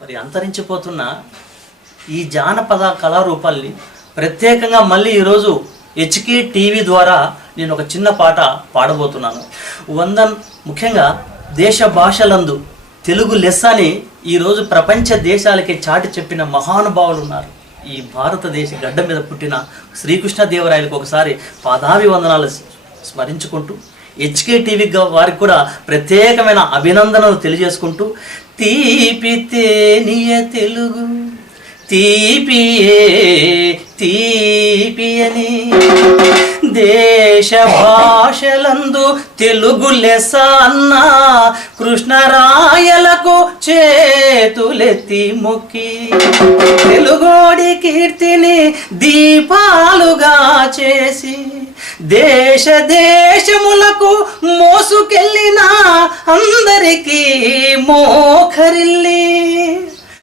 మరి అంతరించిపోతున్న ఈ జానపద కళారూపాల్ని ప్రత్యేకంగా మళ్ళీ ఈరోజు హెచ్కే టీవీ ద్వారా నేను ఒక చిన్న పాట పాడబోతున్నాను. ముఖ్యంగా దేశ భాషలందు తెలుగు లెస్స అని ఈరోజు ప్రపంచ దేశాలకి చాటి చెప్పిన మహానుభావులు ఉన్నారు. ఈ భారతదేశ గడ్డ మీద పుట్టిన శ్రీకృష్ణదేవరాయలకు ఒకసారి పాదాభివందనాలు స్మరించుకుంటూ హెచ్కే టీవీ వారికి కూడా ప్రత్యేకమైన అభినందనలు తెలియజేసుకుంటూ, తీపితేనియ తెలుగు తీపియే తీపియని దేశ భాషలందు తెలుగు లెస్స అన్న కృష్ణరాయలకు చేతులెత్తి మొక్కి తెలుగోడి కీర్తిని దీపాలుగా చేసి దేశ దేశములకు మోసుకెళ్ళిన అందరికీ మోకరిల్లి